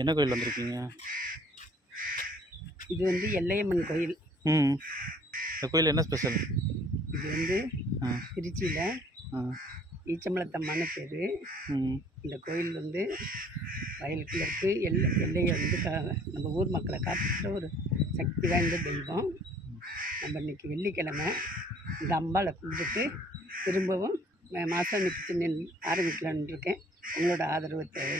என்ன கோயில் வந்திருக்கீங்க? இது வந்து எல்லையம்மன் கோயில். இந்த கோயில் என்ன ஸ்பெஷல்? இது வந்து திருச்சியில் ஈச்சம்பலத்தம்மான்னு பேர். இந்த கோயில் வந்து வயலுக்குள்ள இருக்குது. எல்லையை வந்து நம்ம ஊர் மக்களை காத்துக்கிற ஒரு சக்தி வாய்ந்த தெய்வம். நம்ம இன்றைக்கி வெள்ளிக்கிழமை இந்த அம்பாளை கும்பிட்டு திரும்பவும் மாதம் நிற்க ஆரம்பிக்கலான்னு இருக்கேன். உங்களோட ஆதரவு தேவை.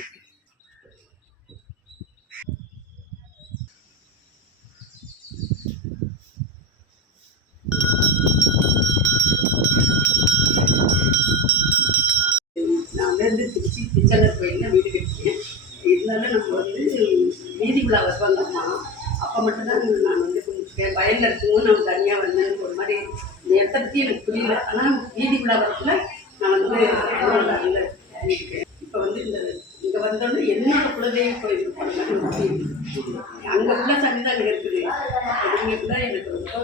நான் வந்து திருச்சி பிச்சலர் கோயிலில் வீடு கட்டினேன். இருந்தாலும் நம்ம வந்து வீதி விழா வருவாங்கம்மா. அப்போ மட்டும்தான் நான் வந்து கொஞ்சம் வயலில் இருக்கும்போது நம்ம தனியாக வந்தேன். ஒரு மாதிரி இந்த இடத்த பற்றி எனக்கு புரியல. ஆனால் வீதி விழா வரத்துல நான் வந்து இருக்கேன். இப்போ வந்து இங்கே வந்தோடனே என்னோட குலதெய்வ கோயிலுக்கு போனேன். அங்கே உள்ள சனி தான் அங்கே இருக்குது. அதுக்குள்ள எனக்கு ரொம்ப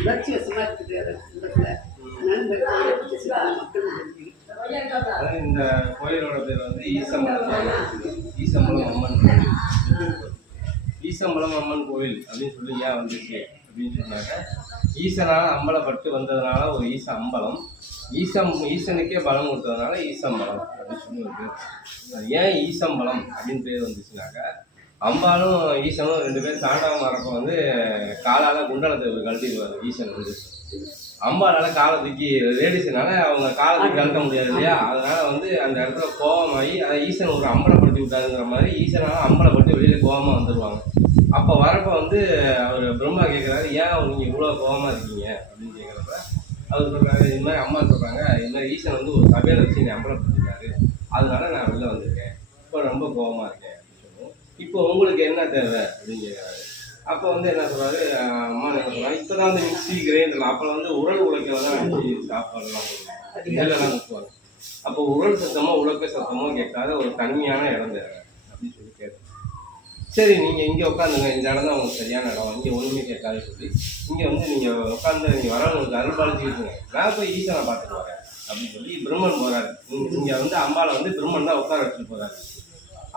உணர்ச்சி வசமாக இருக்குது. அதை குடும்பத்தில் அதனால இந்த கோயிலை பற்றி சில மக்கள் இந்த கோயிலோட பேர் வந்து ஈசம்பலம் அம்மன் கோயில். ஈசம்பலம் அம்மன் கோயில் அப்படின்னு சொல்லி ஏன் வந்துச்சு அப்படின்னு சொன்னாக்க, ஈசனால் அம்பலப்பட்டு வந்ததுனால ஒரு ஈச அம்பலம், ஈசனுக்கே பலம் கொடுத்ததுனால ஈசம்பலம் அப்படின்னு சொல்லி ஒரு பேர். அது ஏன் ஈசம்பலம் அப்படின்னு பேர் வந்துச்சுனாக்க, அம்பாலும் ஈசனும் ரெண்டு பேரும் தாண்டவம் வரப்போ வந்து காலால் குண்டலத்தை கழட்டிடுவார் ஈசன் வந்து. அம்பாலால் காலை தூக்கி லேடிஸ்னால அவங்க காலை தூக்கி கழட்ட முடியாது இல்லையா, அதனால வந்து அந்த இடத்துல கோபமாகி அதை ஈசன் ஒரு அம்பலப்படுத்தி விட்டாருங்கிற மாதிரி ஈசனால அம்பலப்பட்டு வெளியில் கோபமாக வந்துடுவாங்க. அப்போ வரப்போ வந்து அவர் பிரம்மா கேட்குறாரு, ஏன் நீங்கள் இவ்வளோ கோபமாக இருக்கீங்க அப்படின்னு கேட்குறப்ப அவர் சொல்கிறாரு, இது மாதிரி அம்மா சொல்கிறாங்க, இது மாதிரி ஈசன் வந்து ஒரு சபையில் வச்சு என்னை அம்பலப்படுத்திருக்காரு, அதனால நான் வெளில வந்திருக்கேன், இப்போ ரொம்ப கோபமாக இருக்கேன் அப்படின்னு சொல்லுவோம். இப்போ உங்களுக்கு என்ன தேவை அப்படின்னு கேட்குறாரு. அப்போ வந்து என்ன சொல்கிறாரு, அம்மா என்ன சொல்கிறாங்க, இப்போ தான் வந்து மிக்சி கிரைண்டர், அப்போ வந்து உரல் உழைக்கல தான் அடிச்சு சாப்பாடுலாம் நெல்லெல்லாம் ஊற்றுவாங்க. அப்போ உரல் சத்தமோ உலக்க சத்தமோ கேட்காத ஒரு தனிமையான இடம் தேவை அப்படின்னு சொல்லி கேட்டேன். சரி நீங்கள் இங்கே உட்காந்துங்க, இந்த இடம் தான் உங்களுக்கு சரியான இடம், இங்கே ஒன்றுமே கேட்காது சொல்லி இங்கே வந்து நீங்கள் உட்காந்து நீங்கள் வரவங்களுக்கு அருள்பாலிச்சுக்கிட்டுங்க, நான் போய் ஈசனை பார்த்துட்டு வரேன் அப்படின்னு சொல்லி பிரம்மன் போகிறாரு. இங்கே வந்து அம்பாவை வந்து பிரம்மன் தான் உட்கார வச்சுட்டு போகிறாரு.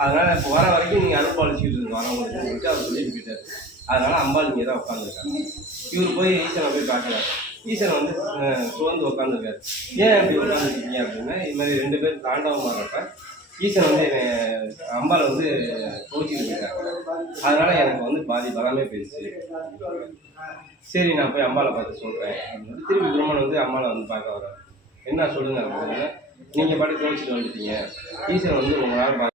அதனால் இப்போ வர வரைக்கும் நீங்கள் அருள்பாலிச்சுக்கிட்டு இருங்க வரவங்களுக்கு சொல்லிட்டு அவர் சொல்லிட்டு போயிட்டார். அதனால அம்பாள் இங்கே தான் உட்காந்துருக்காங்க. இவர் போய் ஈசனை போய் பார்க்குறாரு. ஈசனை வந்து சுவந்து உட்காந்துருக்காரு. ஏன் அப்படி உட்காந்துருக்கீங்க அப்படின்னா, இது மாதிரி ரெண்டு பேரும் தாண்டவம் வர்றப்ப ஈசன் வந்து அம்பாள் வந்து கோச்சிட்டு போயிட்டாங்க. அதனால எனக்கு வந்து பாதி பலமே போயிடுச்சு. சரி நான் போய் அம்பாளை பார்த்து சொல்கிறேன் அப்படின்னு திருப்பி பிரம்மன் வந்து அம்பாளை வந்து பார்க்க வர்றாரு. என்ன சொல்லுங்க அப்படின்னா, நீங்கள் பாட்டு கோச்சிட்டு வந்துட்டீங்க, ஈசன் வந்து உங்களால்